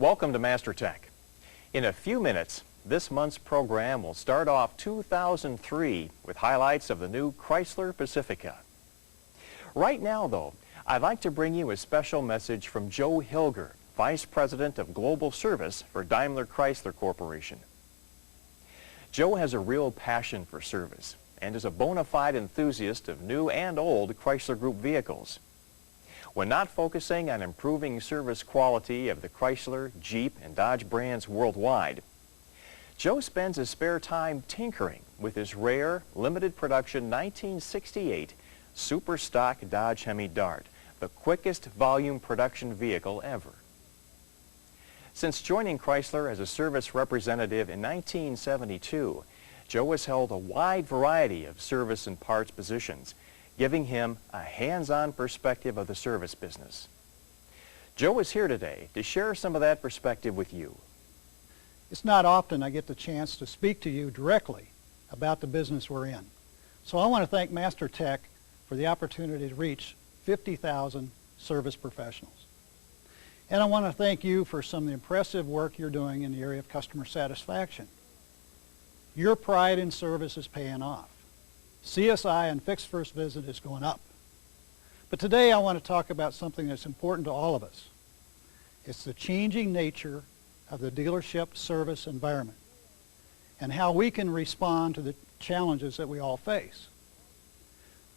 Welcome to Mastertech. In a few minutes, this month's program will start off 2003 with highlights of the new Chrysler Pacifica. Right now, though, I'd like to bring you a special message from Joe Hilger, Vice President of Global Service for Daimler Chrysler Corporation. Joe has a real passion for service and is a bona fide enthusiast of new and old Chrysler Group vehicles. When not focusing on improving service quality of the Chrysler, Jeep, and Dodge brands worldwide, Joe spends his spare time tinkering with his rare, limited production 1968 Super Stock Dodge Hemi Dart, the quickest volume production vehicle ever. Since joining Chrysler as a service representative in 1972, Joe has held a wide variety of service and parts positions, giving him a hands-on perspective of the service business. Joe is here today to share some of that perspective with you. It's not often I get the chance to speak to you directly about the business we're in. So I want to thank Mastertech for the opportunity to reach 50,000 service professionals. And I want to thank you for some of the impressive work you're doing in the area of customer satisfaction. Your pride in service is paying off. CSI and fixed first visit is going up. But today I want to talk about something that's important to all of us. It's the changing nature of the dealership service environment and how we can respond to the challenges that we all face.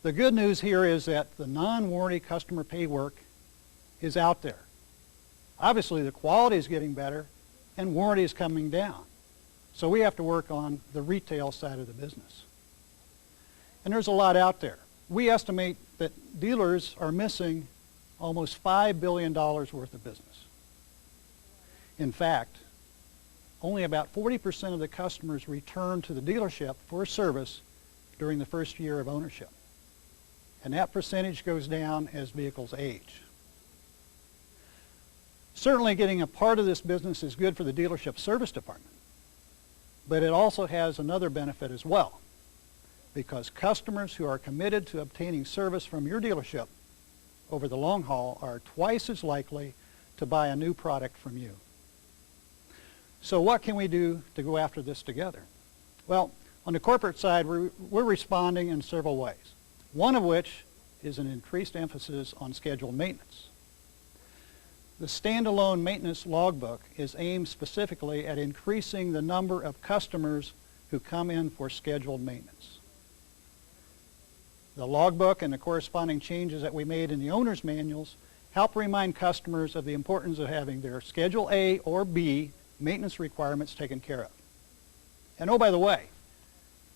The good news here is that the non-warranty customer pay work is out there. Obviously the quality is getting better and warranty is coming down. So we have to work on the retail side of the business. And there's a lot out there. We estimate that dealers are missing almost $5 billion worth of business. In fact, only about 40% of the customers return to the dealership for service during the first year of ownership. And that percentage goes down as vehicles age. Certainly getting a part of this business is good for the dealership service department. But it also has another benefit as well, because customers who are committed to obtaining service from your dealership over the long haul are twice as likely to buy a new product from you. So what can we do to go after this together? Well, on the corporate side, we're responding in several ways, one of which is an increased emphasis on scheduled maintenance. The standalone maintenance logbook is aimed specifically at increasing the number of customers who come in for scheduled maintenance. The logbook and the corresponding changes that we made in the owner's manuals help remind customers of the importance of having their Schedule A or B maintenance requirements taken care of. And oh, by the way,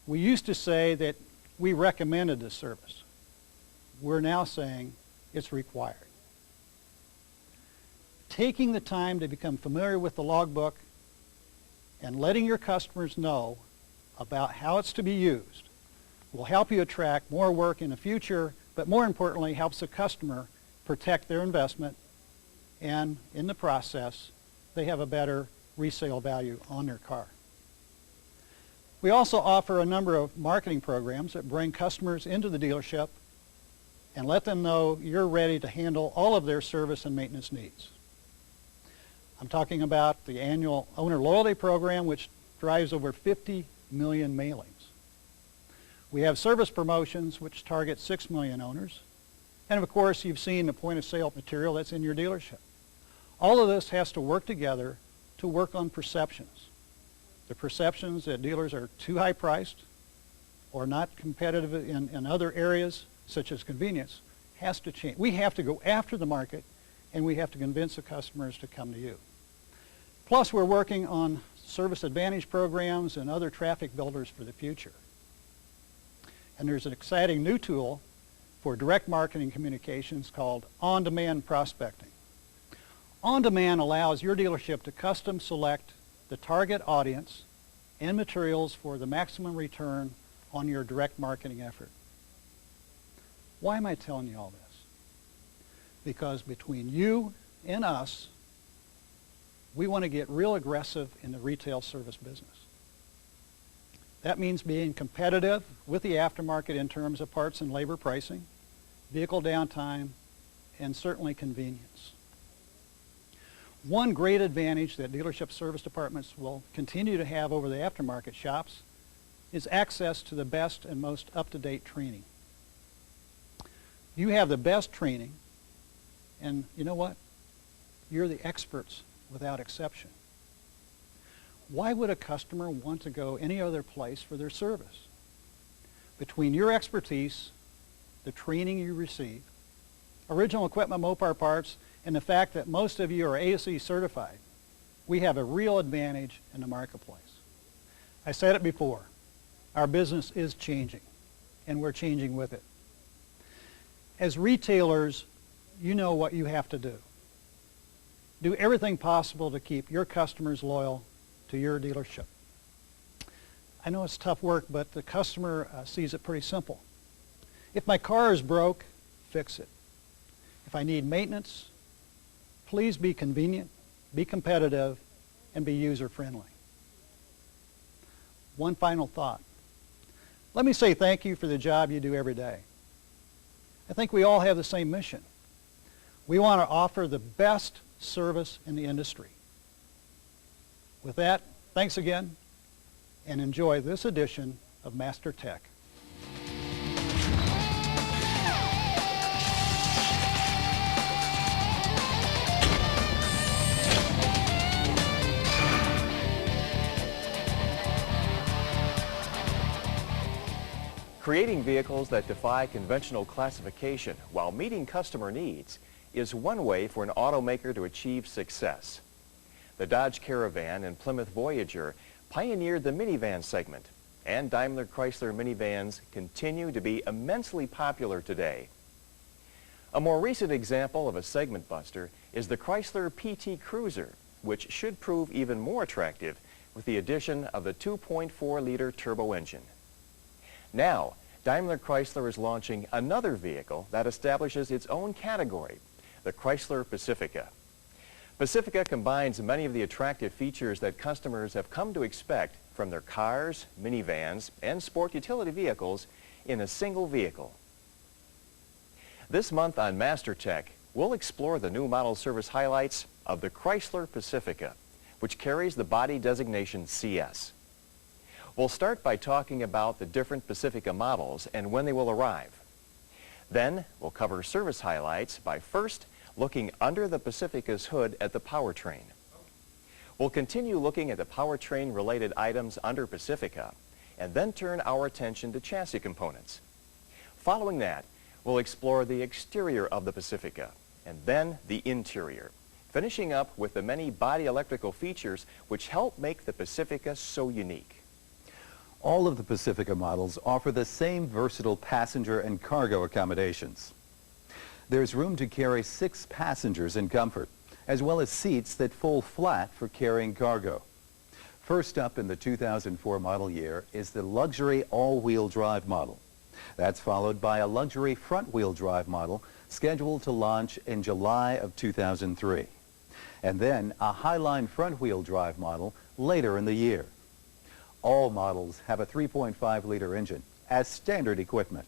we used to say that we recommended this service. We're now saying it's required. Taking the time to become familiar with the logbook and letting your customers know about how it's to be used will help you attract more work in the future, but more importantly, helps the customer protect their investment, and in the process, they have a better resale value on their car. We also offer a number of marketing programs that bring customers into the dealership and let them know you're ready to handle all of their service and maintenance needs. I'm talking about the annual owner loyalty program, which drives over 50 million mailings. We have service promotions, which target 6 million owners. And of course, you've seen the point of sale material that's in your dealership. All of this has to work together to work on perceptions. The perceptions that dealers are too high priced or not competitive in other areas, such as convenience, has to change. We have to go after the market, and we have to convince the customers to come to you. Plus, we're working on service advantage programs and other traffic builders for the future. And there's an exciting new tool for direct marketing communications called on-demand prospecting. On-demand allows your dealership to custom select the target audience and materials for the maximum return on your direct marketing effort. Why am I telling you all this? Because between you and us, we want to get real aggressive in the retail service business. That means being competitive with the aftermarket in terms of parts and labor pricing, vehicle downtime, and certainly convenience. One great advantage that dealership service departments will continue to have over the aftermarket shops is access to the best and most up-to-date training. You have the best training, and you know what? You're the experts without exception. Why would a customer want to go any other place for their service? Between your expertise, the training you receive, original equipment Mopar parts, and the fact that most of you are ASE certified, we have a real advantage in the marketplace. I said it before, our business is changing, and we're changing with it. As retailers, you know what you have to do. Do everything possible to keep your customers loyal to your dealership. I know it's tough work, but the customer sees it pretty simple. If my car is broke, fix it. If I need maintenance, please be convenient, be competitive, and be user-friendly. One final thought. Let me say thank you for the job you do every day. I think we all have the same mission. We want to offer the best service in the industry. With that, thanks again, and enjoy this edition of Mastertech. Creating vehicles that defy conventional classification while meeting customer needs is one way for an automaker to achieve success. The Dodge Caravan and Plymouth Voyager pioneered the minivan segment, and Daimler Chrysler minivans continue to be immensely popular today. A more recent example of a segment buster is the Chrysler PT Cruiser, which should prove even more attractive with the addition of the 2.4-liter turbo engine. Now, Daimler Chrysler is launching another vehicle that establishes its own category, the Chrysler Pacifica. Pacifica combines many of the attractive features that customers have come to expect from their cars, minivans, and sport utility vehicles in a single vehicle. This month on Mastertech, we'll explore the new model service highlights of the Chrysler Pacifica, which carries the body designation CS. We'll start by talking about the different Pacifica models and when they will arrive. Then we'll cover service highlights by first looking under the Pacifica's hood at the powertrain. We'll continue looking at the powertrain-related items under Pacifica and then turn our attention to chassis components. Following that, we'll explore the exterior of the Pacifica and then the interior, finishing up with the many body electrical features which help make the Pacifica so unique. All of the Pacifica models offer the same versatile passenger and cargo accommodations. There's room to carry 6 passengers in comfort, as well as seats that fold flat for carrying cargo. First up in the 2004 model year is the luxury all-wheel drive model. That's followed by a luxury front-wheel drive model scheduled to launch in July of 2003. And then a Highline front-wheel drive model later in the year. All models have a 3.5-liter engine as standard equipment.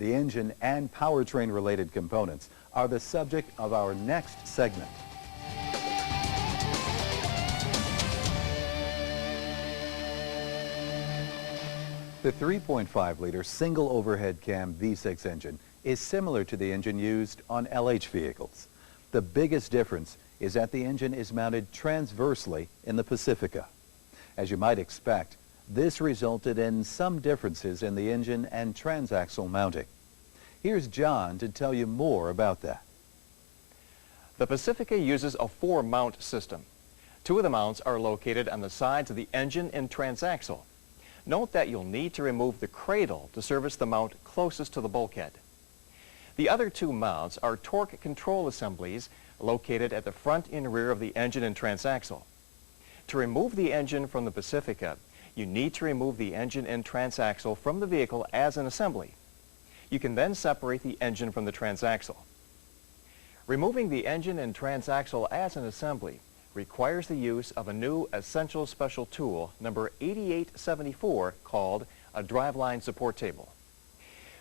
The engine and powertrain-related components are the subject of our next segment. The 3.5-liter single overhead cam V6 engine is similar to the engine used on LH vehicles. The biggest difference is that the engine is mounted transversely in the Pacifica. As you might expect, this resulted in some differences in the engine and transaxle mounting. Here's John to tell you more about that. The Pacifica uses a 4-mount system. 2 of the mounts are located on the sides of the engine and transaxle. Note that you'll need to remove the cradle to service the mount closest to the bulkhead. The other 2 mounts are torque control assemblies located at the front and rear of the engine and transaxle. To remove the engine from the Pacifica, you need to remove the engine and transaxle from the vehicle as an assembly. You can then separate the engine from the transaxle. Removing the engine and transaxle as an assembly requires the use of a new essential special tool number 8874 called a driveline support table.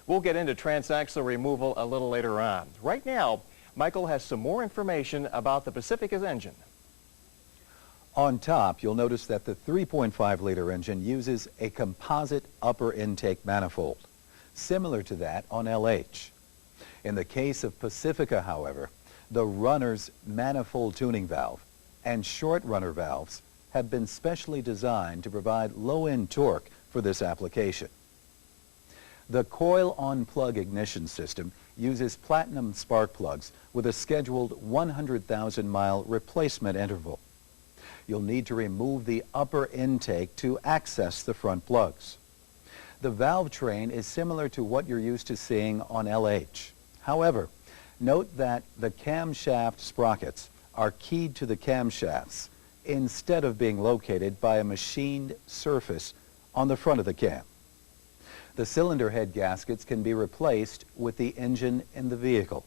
We'll get into transaxle removal a little later on. Right now, Michael has some more information about the Pacifica's engine. On top, you'll notice that the 3.5-liter engine uses a composite upper intake manifold, similar to that on LH. In the case of Pacifica, however, the runner's manifold tuning valve and short runner valves have been specially designed to provide low-end torque for this application. The coil-on-plug ignition system uses platinum spark plugs with a scheduled 100,000-mile replacement interval. You'll need to remove the upper intake to access the front plugs. The valve train is similar to what you're used to seeing on LH. However, note that the camshaft sprockets are keyed to the camshafts instead of being located by a machined surface on the front of the cam. The cylinder head gaskets can be replaced with the engine in the vehicle.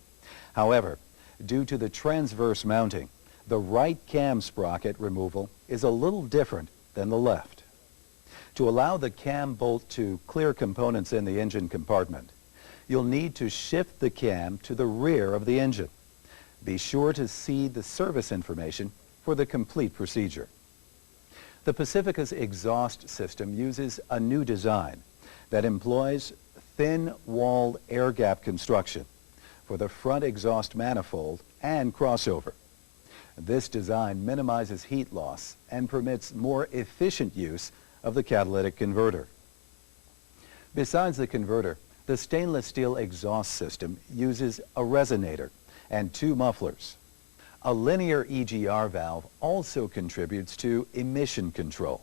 However, due to the transverse mounting, the right cam sprocket removal is a little different than the left. To allow the cam bolt to clear components in the engine compartment, you'll need to shift the cam to the rear of the engine. Be sure to see the service information for the complete procedure. The Pacifica's exhaust system uses a new design that employs thin-walled air gap construction for the front exhaust manifold and crossover. This design minimizes heat loss and permits more efficient use of the catalytic converter. Besides the converter, the stainless steel exhaust system uses a resonator and two mufflers. A linear EGR valve also contributes to emission control.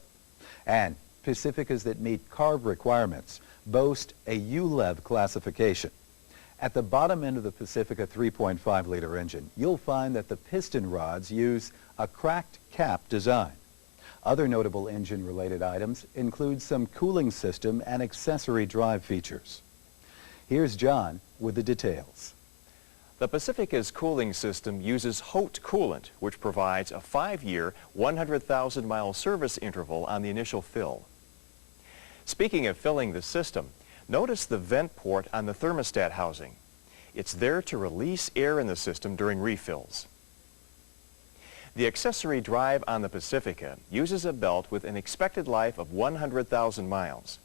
And Pacificas that meet CARB requirements boast a ULEV classification. At the bottom end of the Pacifica 3.5-liter engine, you'll find that the piston rods use a cracked cap design. Other notable engine-related items include some cooling system and accessory drive features. Here's John with the details. The Pacifica's cooling system uses HOT coolant, which provides a 5-year, 100,000-mile service interval on the initial fill. Speaking of filling the system, notice the vent port on the thermostat housing. It's there to release air in the system during refills. The accessory drive on the Pacifica uses a belt with an expected life of 100,000 miles.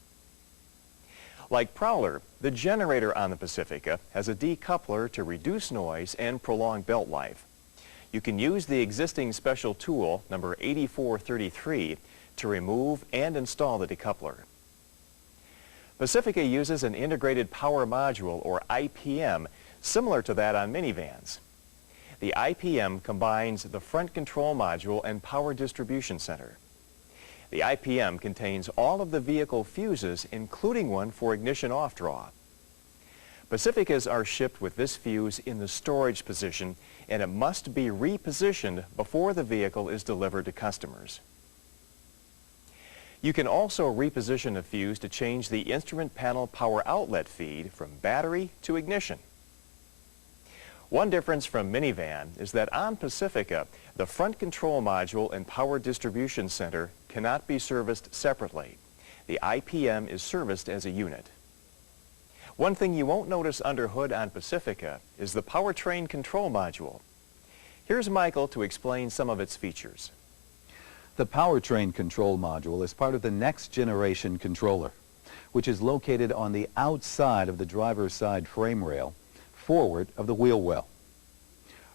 Like Prowler, the generator on the Pacifica has a decoupler to reduce noise and prolong belt life. You can use the existing special tool, number 8433, to remove and install the decoupler. Pacifica uses an integrated power module, or IPM, similar to that on minivans. The IPM combines the front control module and power distribution center. The IPM contains all of the vehicle fuses, including one for ignition off-draw. Pacificas are shipped with this fuse in the storage position, and it must be repositioned before the vehicle is delivered to customers. You can also reposition a fuse to change the instrument panel power outlet feed from battery to ignition. One difference from minivan is that on Pacifica, the front control module and power distribution center cannot be serviced separately. The IPM is serviced as a unit. One thing you won't notice under hood on Pacifica is the powertrain control module. Here's Michael to explain some of its features. The powertrain control module is part of the next generation controller, which is located on the outside of the driver's side frame rail, forward of the wheel well.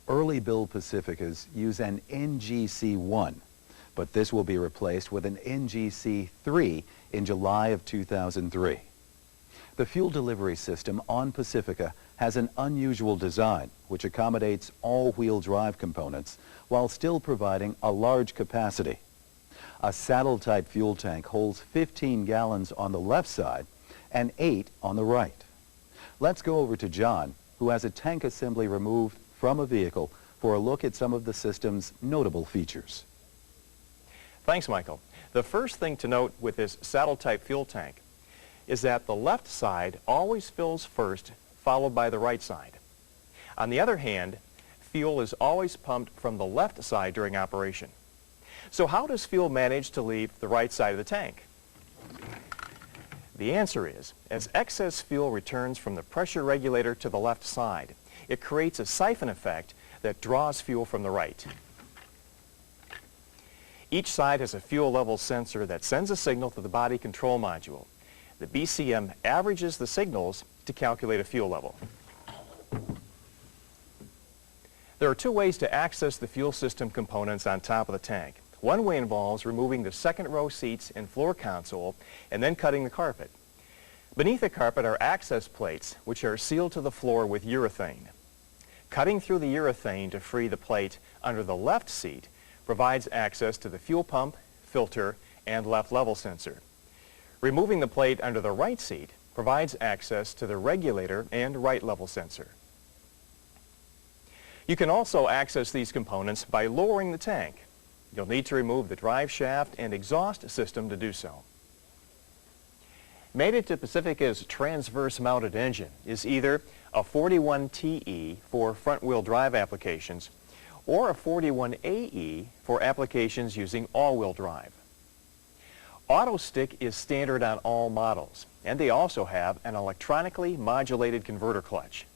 Early build Pacificas use an NGC1, but this will be replaced with an NGC3 in July of 2003. The fuel delivery system on Pacifica has an unusual design which accommodates all-wheel drive components while still providing a large capacity. A saddle-type fuel tank holds 15 gallons on the left side and 8 on the right. Let's go over to John, who has a tank assembly removed from a vehicle, for a look at some of the system's notable features. Thanks, Michael. The first thing to note with this saddle-type fuel tank is that the left side always fills first, followed by the right side. On the other hand, fuel is always pumped from the left side during operation. So how does fuel manage to leave the right side of the tank? The answer is, as excess fuel returns from the pressure regulator to the left side, it creates a siphon effect that draws fuel from the right. Each side has a fuel level sensor that sends a signal to the body control module. The BCM averages the signals to calculate a fuel level. There are two ways to access the fuel system components on top of the tank. One way involves removing the second row seats and floor console and then cutting the carpet. Beneath the carpet are access plates, which are sealed to the floor with urethane. Cutting through the urethane to free the plate under the left seat provides access to the fuel pump, filter, and left level sensor. Removing the plate under the right seat provides access to the regulator and right level sensor. You can also access these components by lowering the tank. You'll need to remove the drive shaft and exhaust system to do so. Mated to Pacifica's transverse mounted engine is either a 41TE for front-wheel drive applications or a 41AE for applications using all-wheel drive. Auto stick is standard on all models, and they also have an electronically modulated converter clutch.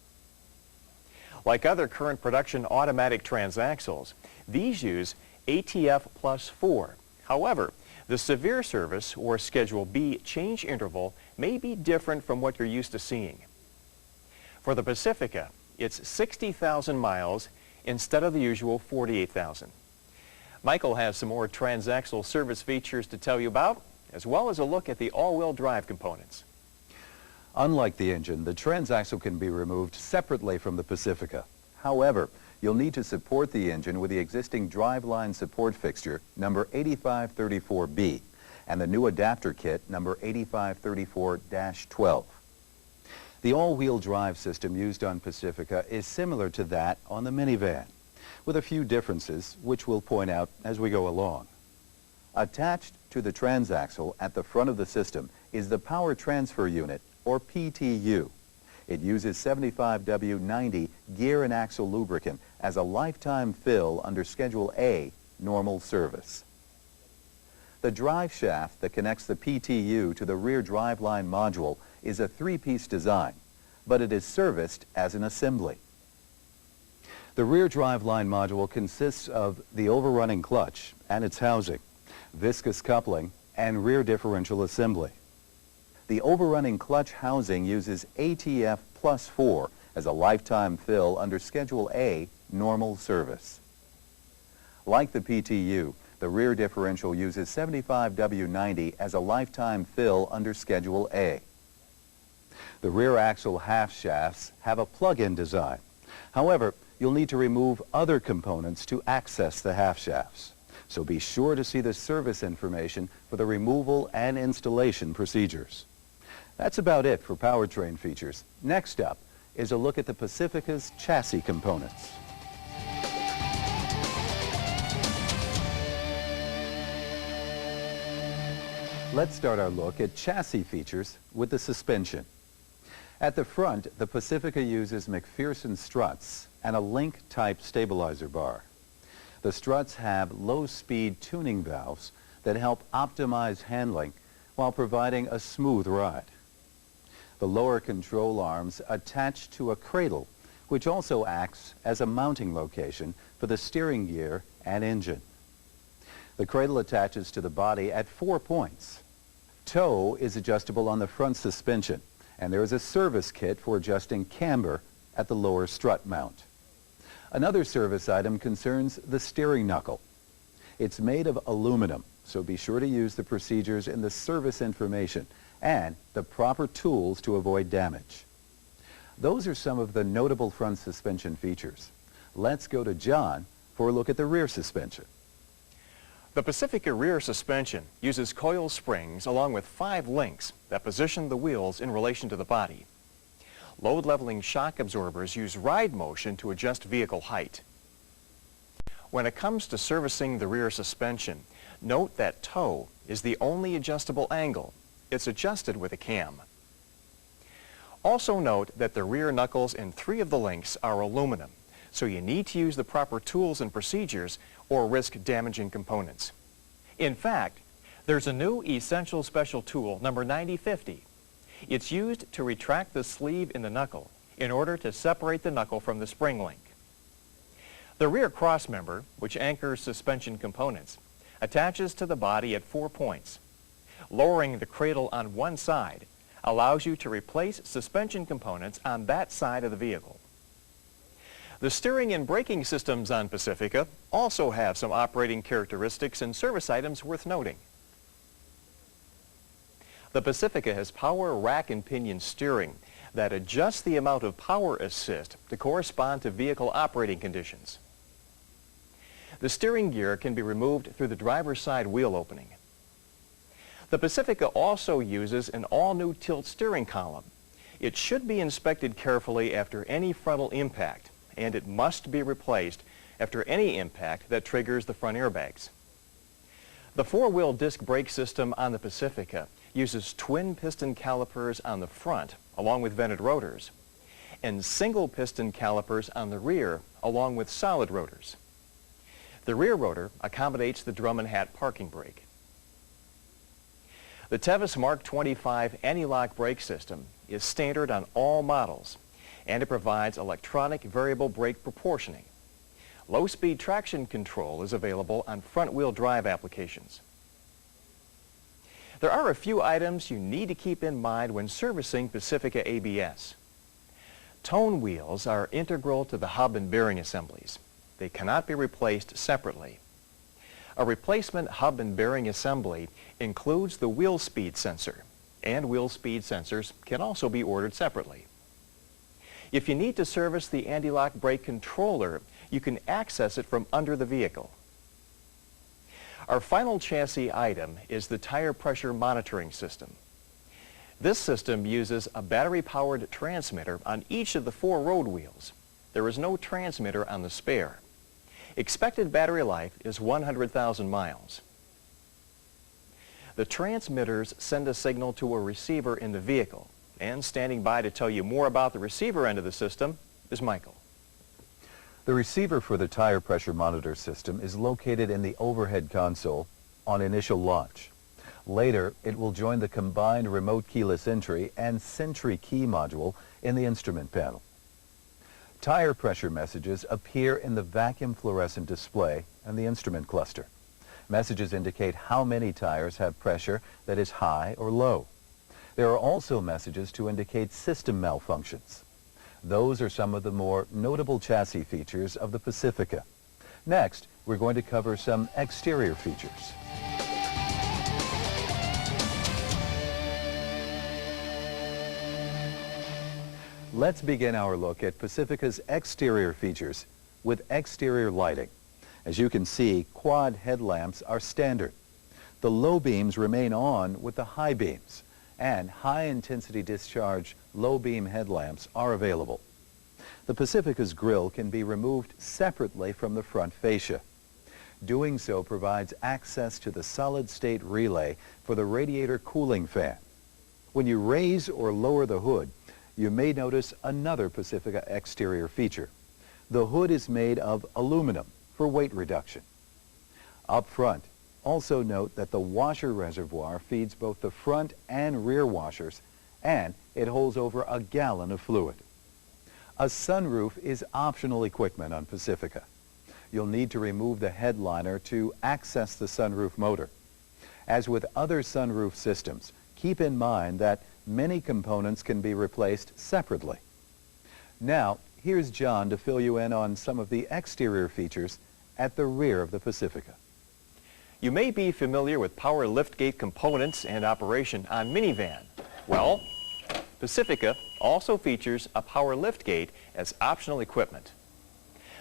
Like other current production automatic transaxles, these use ATF +4. However, the severe service or Schedule B change interval may be different from what you're used to seeing. For the Pacifica, it's 60,000 miles instead of the usual 48,000. Michael has some more transaxle service features to tell you about, as well as a look at the all-wheel drive components. Unlike the engine, the transaxle can be removed separately from the Pacifica. However, you'll need to support the engine with the existing driveline support fixture, number 8534B, and the new adapter kit, number 8534-12. The all-wheel drive system used on Pacifica is similar to that on the minivan, with a few differences, which we'll point out as we go along. Attached to the transaxle at the front of the system is the Power Transfer Unit, or PTU. It uses 75W90 gear and axle lubricant as a lifetime fill under Schedule A, normal service. The drive shaft that connects the PTU to the rear driveline module is a three-piece design, but it is serviced as an assembly. The rear driveline module consists of the overrunning clutch and its housing, viscous coupling, and rear differential assembly. The overrunning clutch housing uses ATF +4 as a lifetime fill under Schedule A, normal service. Like the PTU, the rear differential uses 75W90 as a lifetime fill under Schedule A. The rear axle half shafts have a plug-in design. However, you'll need to remove other components to access the half shafts. So be sure to see the service information for the removal and installation procedures. That's about it for Powertrain Features. Next up is a look at the Pacifica's chassis components. Let's start our look at chassis features with the suspension. At the front, the Pacifica uses McPherson struts and a link-type stabilizer bar. The struts have low-speed tuning valves that help optimize handling while providing a smooth ride. The lower control arms attach to a cradle, which also acts as a mounting location for the steering gear and engine. The cradle attaches to the body at 4 points. Toe is adjustable on the front suspension, and there is a service kit for adjusting camber at the lower strut mount. Another service item concerns the steering knuckle. It's made of aluminum, so be sure to use the procedures in the service information and the proper tools to avoid damage. Those are some of the notable front suspension features. Let's go to John for a look at the rear suspension. The Pacifica rear suspension uses coil springs along with 5 links that position the wheels in relation to the body. Load leveling shock absorbers use ride motion to adjust vehicle height. When it comes to servicing the rear suspension, note that toe is the only adjustable angle. It's adjusted with a cam. Also note that the rear knuckles in 3 of the links are aluminum, so you need to use the proper tools and procedures or risk damaging components. In fact, there's a new essential special tool, number 9050. It's used to retract the sleeve in the knuckle in order to separate the knuckle from the spring link. The rear crossmember, which anchors suspension components, attaches to the body at 4 points. Lowering the cradle on one side allows you to replace suspension components on that side of the vehicle. The steering and braking systems on Pacifica also have some operating characteristics and service items worth noting. The Pacifica has power rack and pinion steering that adjusts the amount of power assist to correspond to vehicle operating conditions. The steering gear can be removed through the driver's side wheel opening. The Pacifica also uses an all-new tilt steering column. It should be inspected carefully after any frontal impact, and it must be replaced after any impact that triggers the front airbags. The four-wheel disc brake system on the Pacifica uses twin piston calipers on the front along with vented rotors, and single piston calipers on the rear along with solid rotors. The rear rotor accommodates the drum and hat parking brake. The Tevis Mark 25 anti-lock brake system is standard on all models, and it provides electronic variable brake proportioning. Low-speed traction control is available on front-wheel drive applications. There are a few items you need to keep in mind when servicing Pacifica ABS. Tone wheels are integral to the hub and bearing assemblies. They cannot be replaced separately. A replacement hub and bearing assembly includes the wheel speed sensor, and wheel speed sensors can also be ordered separately. If you need to service the anti-lock brake controller, you can access it from under the vehicle. Our final chassis item is the tire pressure monitoring system. This system uses a battery-powered transmitter on each of the 4 road wheels. There is no transmitter on the spare. Expected battery life is 100,000 miles. The transmitters send a signal to a receiver in the vehicle, and standing by to tell you more about the receiver end of the system is Michael. The receiver for the tire pressure monitor system is located in the overhead console on initial launch. Later, it will join the combined remote keyless entry and Sentry key module in the instrument panel. Tire pressure messages appear in the vacuum fluorescent display and the instrument cluster. Messages indicate how many tires have pressure that is high or low. There are also messages to indicate system malfunctions. Those are some of the more notable chassis features of the Pacifica. Next, we're going to cover some exterior features. Let's begin our look at Pacifica's exterior features with exterior lighting. As you can see, quad headlamps are standard. The low beams remain on with the high beams, and high-intensity discharge low-beam headlamps are available. The Pacifica's grille can be removed separately from the front fascia. Doing so provides access to the solid-state relay for the radiator cooling fan. When you raise or lower the hood, you may notice another Pacifica exterior feature. The hood is made of aluminum for weight reduction. Up front, also note that the washer reservoir feeds both the front and rear washers, and it holds over a gallon of fluid. A sunroof is optional equipment on Pacifica. You'll need to remove the headliner to access the sunroof motor. As with other sunroof systems, keep in mind that many components can be replaced separately. Now, here's John to fill you in on some of the exterior features at the rear of the Pacifica. You may be familiar with power liftgate components and operation on minivan. Well, Pacifica also features a power liftgate as optional equipment.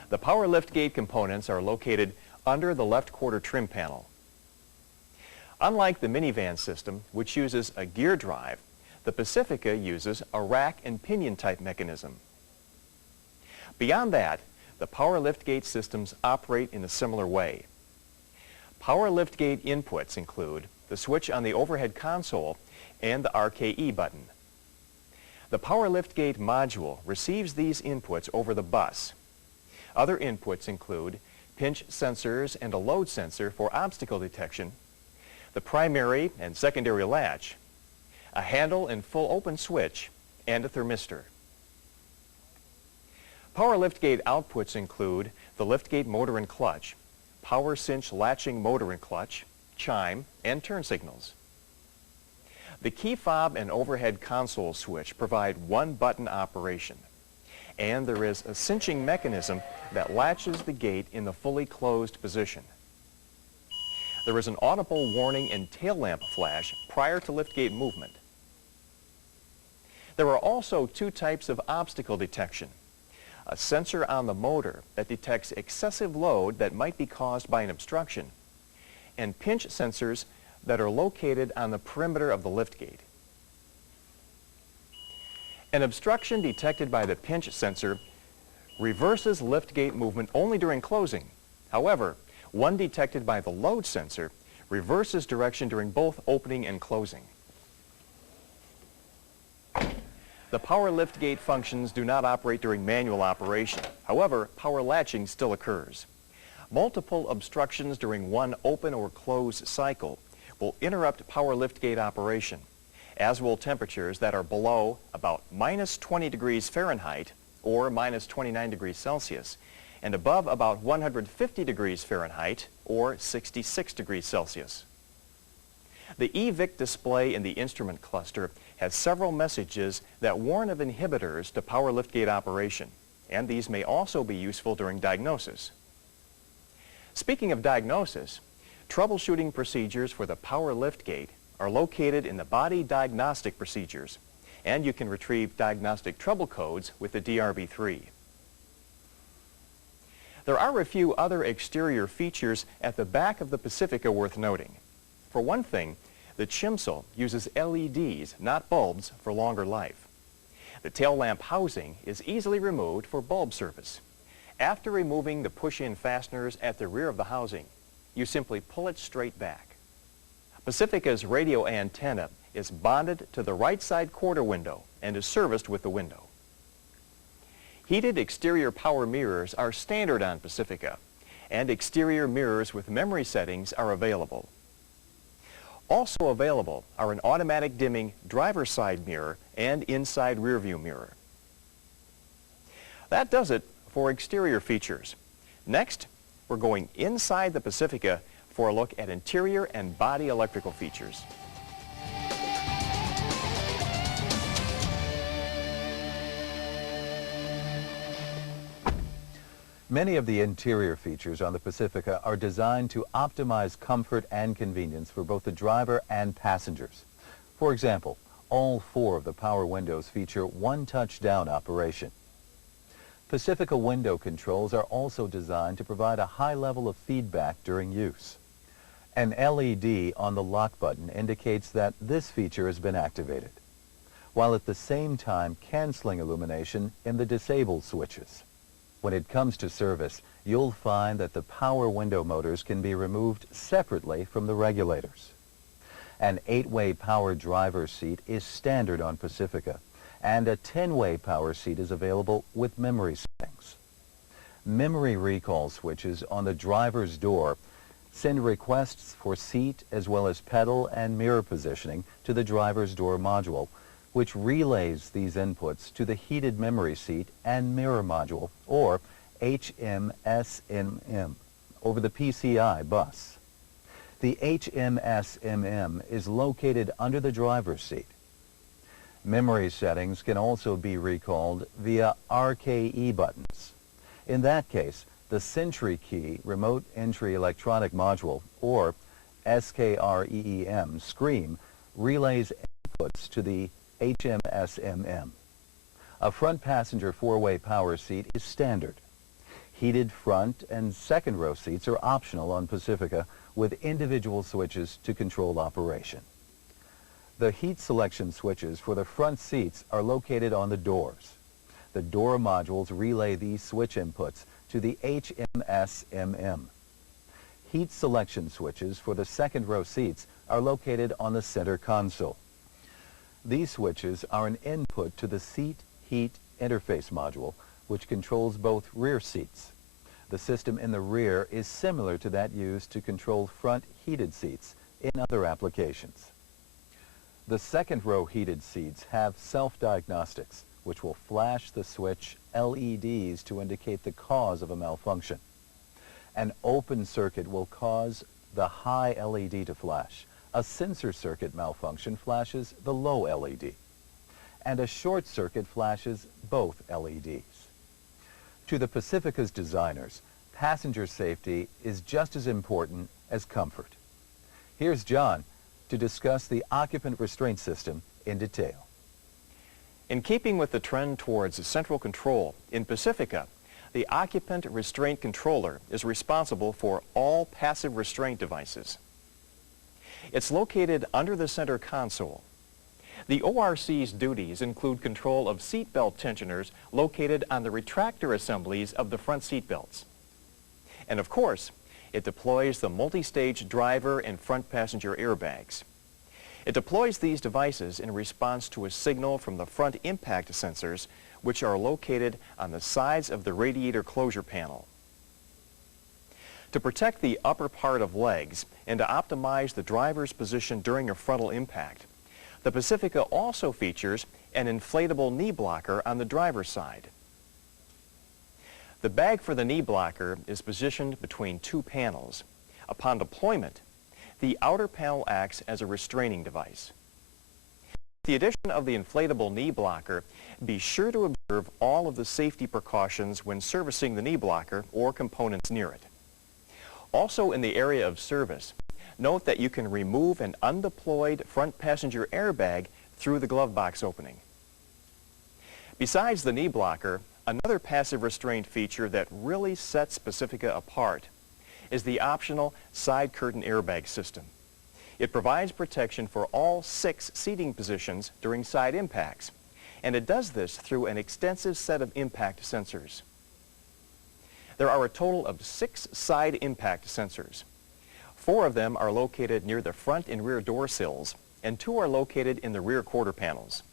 The power liftgate components are located under the left quarter trim panel. Unlike the minivan system, which uses a gear drive, the Pacifica uses a rack and pinion type mechanism. Beyond that, the power liftgate systems operate in a similar way. Power liftgate inputs include the switch on the overhead console and the RKE button. The power liftgate module receives these inputs over the bus. Other inputs include pinch sensors and a load sensor for obstacle detection, the primary and secondary latch, a handle and full open switch, and a thermistor. Power liftgate outputs include the liftgate motor and clutch, power cinch latching motor and clutch, chime, and turn signals. The key fob and overhead console switch provide one-button operation, and there is a cinching mechanism that latches the gate in the fully closed position. There is an audible warning and tail lamp flash prior to liftgate movement. There are also two types of obstacle detection: a sensor on the motor that detects excessive load that might be caused by an obstruction, and pinch sensors that are located on the perimeter of the liftgate. An obstruction detected by the pinch sensor reverses liftgate movement only during closing. However, one detected by the load sensor reverses direction during both opening and closing. The power liftgate functions do not operate during manual operation. However, power latching still occurs. Multiple obstructions during one open or close cycle will interrupt power liftgate operation, as will temperatures that are below about -20 degrees Fahrenheit or -29 degrees Celsius, and above about 150 degrees Fahrenheit or 66 degrees Celsius. The EVIC display in the instrument cluster has several messages that warn of inhibitors to power liftgate operation, and these may also be useful during diagnosis. Speaking of diagnosis, troubleshooting procedures for the power liftgate are located in the body diagnostic procedures, and you can retrieve diagnostic trouble codes with the DRB3. There are a few other exterior features at the back of the Pacifica worth noting. For one thing, the CHIMSL uses LEDs, not bulbs, for longer life. The tail lamp housing is easily removed for bulb service. After removing the push-in fasteners at the rear of the housing, you simply pull it straight back. Pacifica's radio antenna is bonded to the right side quarter window and is serviced with the window. Heated exterior power mirrors are standard on Pacifica, and exterior mirrors with memory settings are available. Also available are an automatic dimming driver's side mirror and inside rear view mirror. That does it for exterior features. Next, we're going inside the Pacifica for a look at interior and body electrical features. Many of the interior features on the Pacifica are designed to optimize comfort and convenience for both the driver and passengers. For example, all 4 of the power windows feature one-touch down operation. Pacifica window controls are also designed to provide a high level of feedback during use. An LED on the lock button indicates that this feature has been activated, while at the same time canceling illumination in the disable switches. When it comes to service, you'll find that the power window motors can be removed separately from the regulators. An 8-way power driver's seat is standard on Pacifica, and a 10-way power seat is available with memory settings. Memory recall switches on the driver's door send requests for seat as well as pedal and mirror positioning to the driver's door module, which relays these inputs to the heated memory seat and mirror module, or HMSMM, over the PCI bus. The HMSMM is located under the driver's seat. Memory settings can also be recalled via RKE buttons. In that case, the Sentry Key Remote Entry Electronic Module, or SKREEM, SCREAM, relays inputs to the HMSMM. A front passenger 4-way power seat is standard. Heated front and second row seats are optional on Pacifica with individual switches to control operation. The heat selection switches for the front seats are located on the doors. The door modules relay these switch inputs to the HMSMM. Heat selection switches for the second row seats are located on the center console. These switches are an input to the seat heat interface module, which controls both rear seats. The system in the rear is similar to that used to control front heated seats in other applications. The second row heated seats have self-diagnostics, which will flash the switch LEDs to indicate the cause of a malfunction. An open circuit will cause the high LED to flash. A sensor circuit malfunction flashes the low LED. And a short circuit flashes both LEDs. To the Pacifica's designers, passenger safety is just as important as comfort. Here's John to discuss the occupant restraint system in detail. In keeping with the trend towards central control, in Pacifica, the occupant restraint controller is responsible for all passive restraint devices. It's located under the center console. The ORC's duties include control of seatbelt tensioners located on the retractor assemblies of the front seatbelts. And of course, it deploys the multi-stage driver and front passenger airbags. It deploys these devices in response to a signal from the front impact sensors, which are located on the sides of the radiator closure panel. To protect the upper part of legs and to optimize the driver's position during a frontal impact, the Pacifica also features an inflatable knee blocker on the driver's side. The bag for the knee blocker is positioned between two panels. Upon deployment, the outer panel acts as a restraining device. With the addition of the inflatable knee blocker, be sure to observe all of the safety precautions when servicing the knee blocker or components near it. Also in the area of service, note that you can remove an undeployed front passenger airbag through the glove box opening. Besides the knee blocker, another passive restraint feature that really sets Pacifica apart is the optional side curtain airbag system. It provides protection for all 6 seating positions during side impacts, and it does this through an extensive set of impact sensors. There are a total of 6 side impact sensors. 4 of them are located near the front and rear door sills, and 2 are located in the rear quarter panels.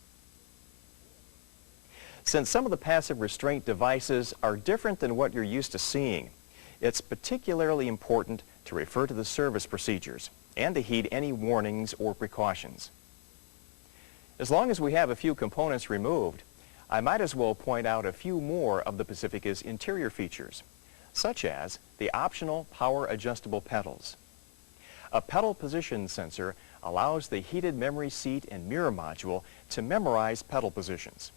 Since some of the passive restraint devices are different than what you're used to seeing, it's particularly important to refer to the service procedures and to heed any warnings or precautions. As long as we have a few components removed, I might as well point out a few more of the Pacifica's interior features, such as the optional power adjustable pedals. A pedal position sensor allows the heated memory seat and mirror module to memorize pedal positions.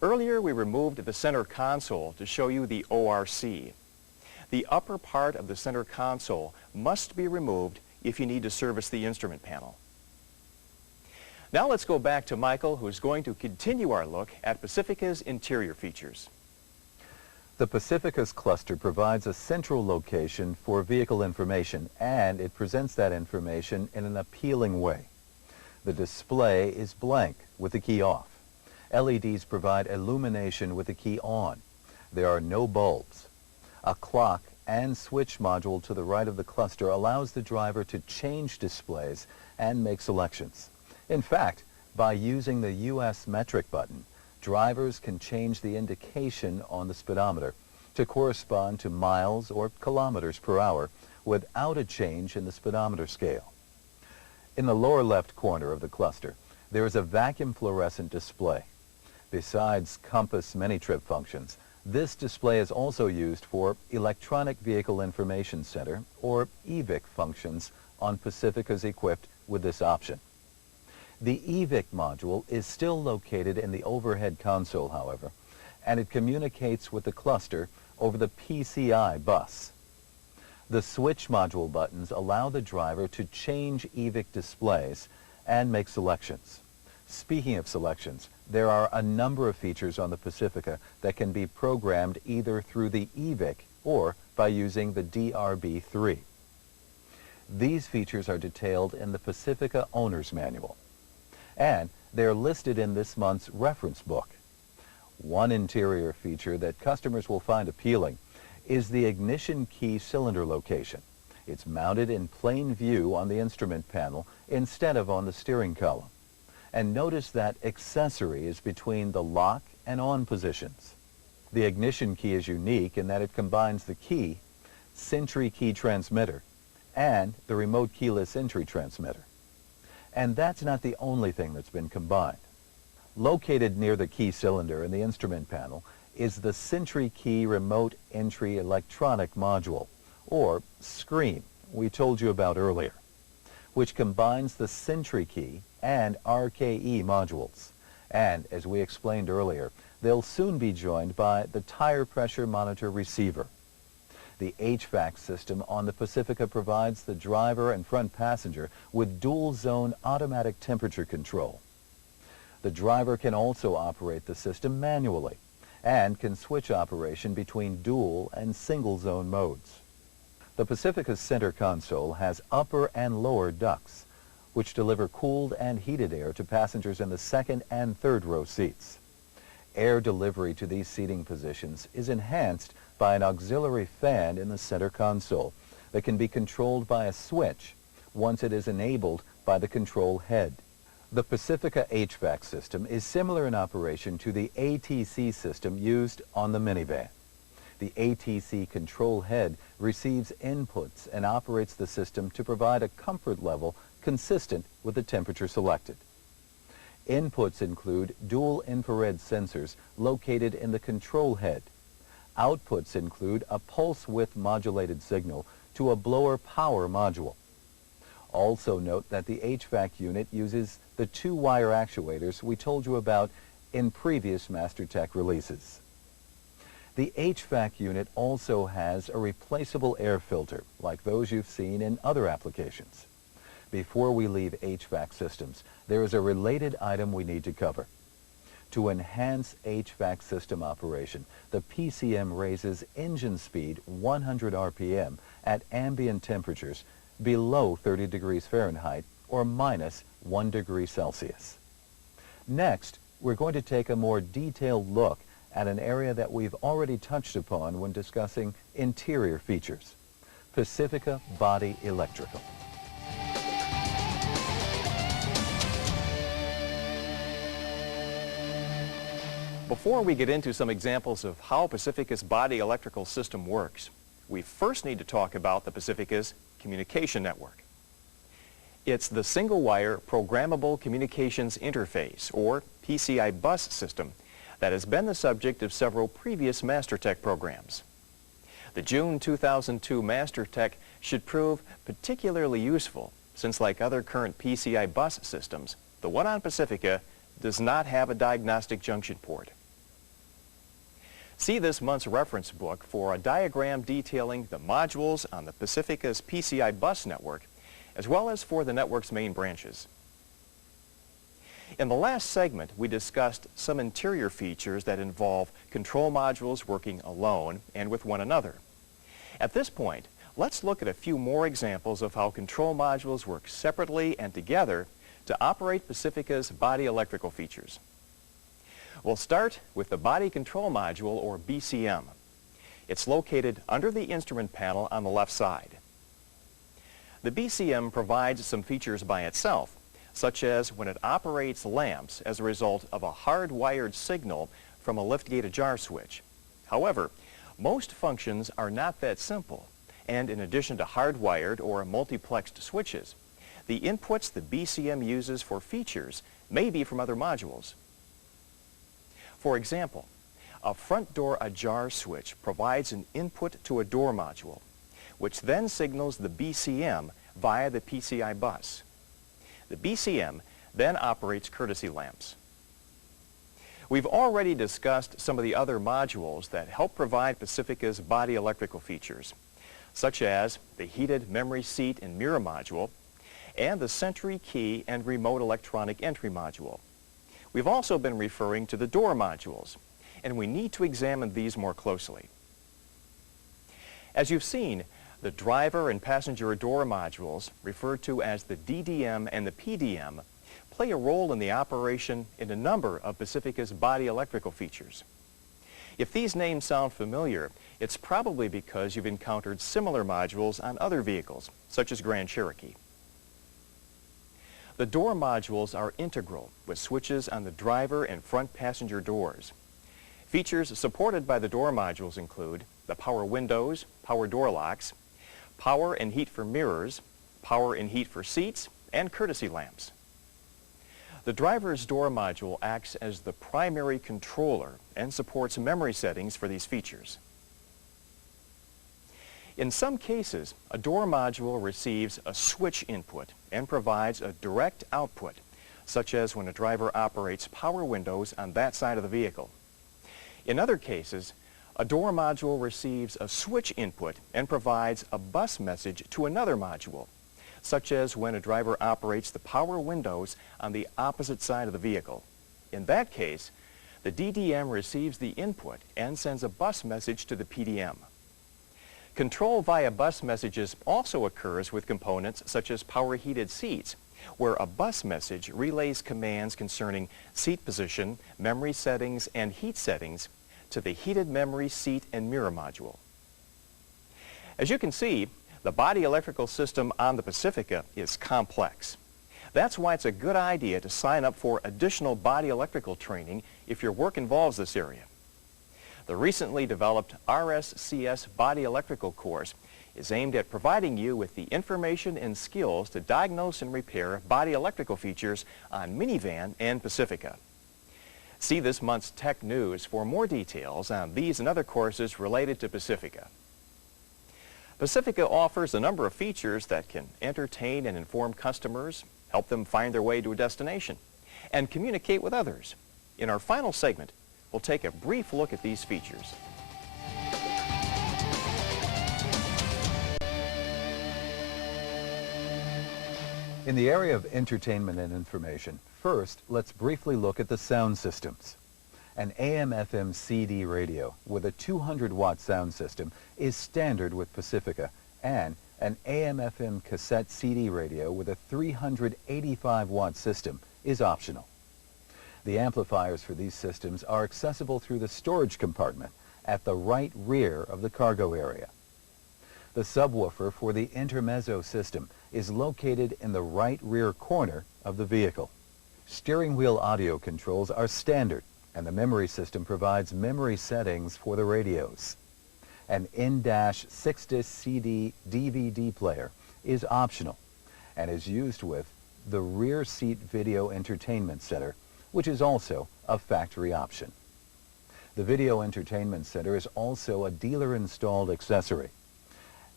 Earlier, we removed the center console to show you the ORC. The upper part of the center console must be removed if you need to service the instrument panel. Now let's go back to Michael, who's going to continue our look at Pacifica's interior features. The Pacifica's cluster provides a central location for vehicle information, and it presents that information in an appealing way. The display is blank with the key off. LEDs provide illumination with the key on. There are no bulbs. A clock and switch module to the right of the cluster allows the driver to change displays and make selections. In fact, by using the US metric button, drivers can change the indication on the speedometer to correspond to miles or kilometers per hour without a change in the speedometer scale. In the lower left corner of the cluster, there is a vacuum fluorescent display. Besides compass mini-trip functions, this display is also used for Electronic Vehicle Information Center, or EVIC, functions on Pacificas equipped with this option. The EVIC module is still located in the overhead console, however, and it communicates with the cluster over the PCI bus. The switch module buttons allow the driver to change EVIC displays and make selections. Speaking of selections, there are a number of features on the Pacifica that can be programmed either through the EVIC or by using the DRB3. These features are detailed in the Pacifica Owner's Manual, and they're listed in this month's reference book. One interior feature that customers will find appealing is the ignition key cylinder location. It's mounted in plain view on the instrument panel instead of on the steering column. And notice that accessory is between the lock and on positions. The ignition key is unique in that it combines the key, Sentry key transmitter, and the remote keyless entry transmitter. And that's not the only thing that's been combined. Located near the key cylinder in the instrument panel is the Sentry Key Remote Entry Electronic Module, or SCREAM, we told you about earlier, which combines the Sentry Key and RKE modules. And as we explained earlier, they'll soon be joined by the Tire Pressure Monitor Receiver. The HVAC system on the Pacifica provides the driver and front passenger with dual-zone automatic temperature control. The driver can also operate the system manually and can switch operation between dual and single-zone modes. The Pacifica's center console has upper and lower ducts, which deliver cooled and heated air to passengers in the second and third row seats. Air delivery to these seating positions is enhanced by an auxiliary fan in the center console that can be controlled by a switch once it is enabled by the control head. The Pacifica HVAC system is similar in operation to the ATC system used on the minivan. The ATC control head receives inputs and operates the system to provide a comfort level consistent with the temperature selected. Inputs include dual infrared sensors located in the control head. Outputs include a pulse width modulated signal to a blower power module. Also note that the HVAC unit uses the 2-wire actuators we told you about in previous Mastertech releases. The HVAC unit also has a replaceable air filter, like those you've seen in other applications. Before we leave HVAC systems, there is a related item we need to cover. To enhance HVAC system operation, the PCM raises engine speed 100 RPM at ambient temperatures below 30 degrees Fahrenheit or minus 1 degree Celsius. Next, we're going to take a more detailed look at an area that we've already touched upon when discussing interior features, Pacifica Body Electrical. Before we get into some examples of how Pacifica's body electrical system works, we first need to talk about the Pacifica's communication network. It's the single-wire programmable communications interface, or PCI bus system, that has been the subject of several previous Mastertech programs. The June 2002 Mastertech should prove particularly useful since, like other current PCI bus systems, the one on Pacifica does not have a diagnostic junction port. See this month's reference book for a diagram detailing the modules on the Pacifica's PCI bus network, as well as for the network's main branches. In the last segment, we discussed some interior features that involve control modules working alone and with one another. At this point, let's look at a few more examples of how control modules work separately and together to operate Pacifica's body electrical features. We'll start with the Body Control Module, or BCM. It's located under the instrument panel on the left side. The BCM provides some features by itself, such as when it operates lamps as a result of a hardwired signal from a liftgate ajar switch. However, most functions are not that simple, and in addition to hardwired or multiplexed switches, the inputs the BCM uses for features may be from other modules. For example, a front door ajar switch provides an input to a door module, which then signals the BCM via the PCI bus. The BCM then operates courtesy lamps. We've already discussed some of the other modules that help provide Pacifica's body electrical features, such as the heated memory seat and mirror module, and the Sentry Key and Remote Electronic Entry module. We've also been referring to the door modules, and we need to examine these more closely. As you've seen, the driver and passenger door modules, referred to as the DDM and the PDM, play a role in the operation in a number of Pacifica's body electrical features. If these names sound familiar, it's probably because you've encountered similar modules on other vehicles, such as Grand Cherokee. The door modules are integral with switches on the driver and front passenger doors. Features supported by the door modules include the power windows, power door locks, power and heat for mirrors, power and heat for seats, and courtesy lamps. The driver's door module acts as the primary controller and supports memory settings for these features. In some cases, a door module receives a switch input and provides a direct output, such as when a driver operates power windows on that side of the vehicle. In other cases, a door module receives a switch input and provides a bus message to another module, such as when a driver operates the power windows on the opposite side of the vehicle. In that case, the DDM receives the input and sends a bus message to the PDM. Control via bus messages also occurs with components such as power heated seats, where a bus message relays commands concerning seat position, memory settings, and heat settings to the heated memory seat and mirror module. As you can see, the body electrical system on the Pacifica is complex. That's why it's a good idea to sign up for additional body electrical training if your work involves this area. The recently developed RSCS Body Electrical course is aimed at providing you with the information and skills to diagnose and repair body electrical features on minivan and Pacifica. See this month's Tech News for more details on these and other courses related to Pacifica. Pacifica offers a number of features that can entertain and inform customers, help them find their way to a destination, and communicate with others. In our final segment, we'll take a brief look at these features. In the area of entertainment and information, first, let's briefly look at the sound systems. An AM/FM CD radio with a 200-watt sound system is standard with Pacifica, and an AM/FM cassette CD radio with a 385-watt system is optional. The amplifiers for these systems are accessible through the storage compartment at the right rear of the cargo area. The subwoofer for the intermezzo system is located in the right rear corner of the vehicle. Steering wheel audio controls are standard, and the memory system provides memory settings for the radios. An in-dash 6-disc CD DVD player is optional and is used with the rear seat video entertainment center, which is also a factory option. The video entertainment center is also a dealer-installed accessory,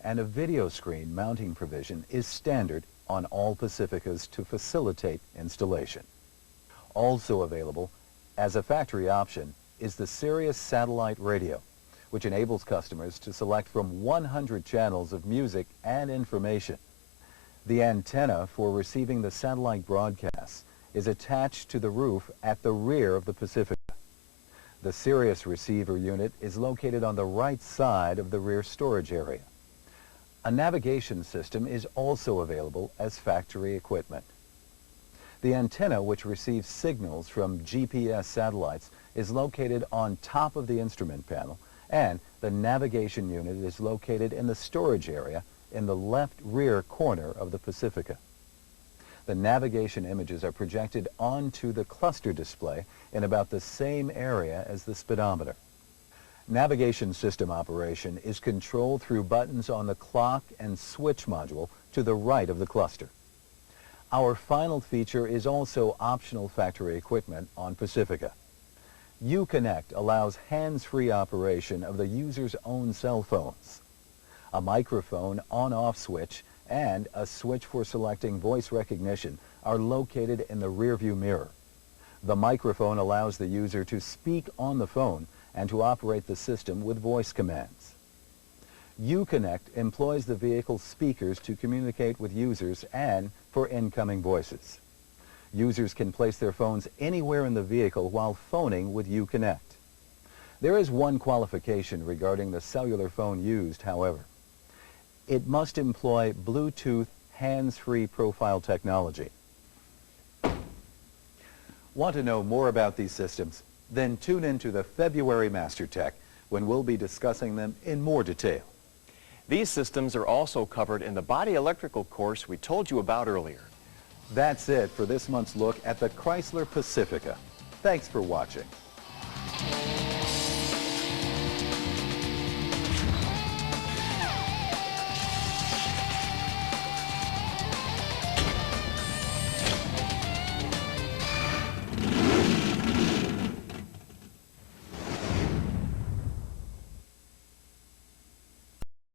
and a video screen mounting provision is standard on all Pacificas to facilitate installation. Also available as a factory option is the Sirius satellite radio, which enables customers to select from 100 channels of music and information. The antenna for receiving the satellite broadcasts is attached to the roof at the rear of the Pacifica. The Sirius receiver unit is located on the right side of the rear storage area. A navigation system is also available as factory equipment. The antenna, which receives signals from GPS satellites, is located on top of the instrument panel, and the navigation unit is located in the storage area in the left rear corner of the Pacifica. The navigation images are projected onto the cluster display in about the same area as the speedometer. Navigation system operation is controlled through buttons on the clock and switch module to the right of the cluster. Our final feature is also optional factory equipment on Pacifica. Uconnect allows hands-free operation of the user's own cell phones. A microphone on-off switch and a switch for selecting voice recognition are located in the rearview mirror. The microphone allows the user to speak on the phone and to operate the system with voice commands. Uconnect employs the vehicle's speakers to communicate with users and for incoming voices. Users can place their phones anywhere in the vehicle while phoning with Uconnect. There is one qualification regarding the cellular phone used, however. It must employ Bluetooth hands-free profile technology. Want to know more about these systems? Then tune in to the February Mastertech, when we'll be discussing them in more detail. These systems are also covered in the body electrical course we told you about earlier. That's it for this month's look at the Chrysler Pacifica. Thanks for watching.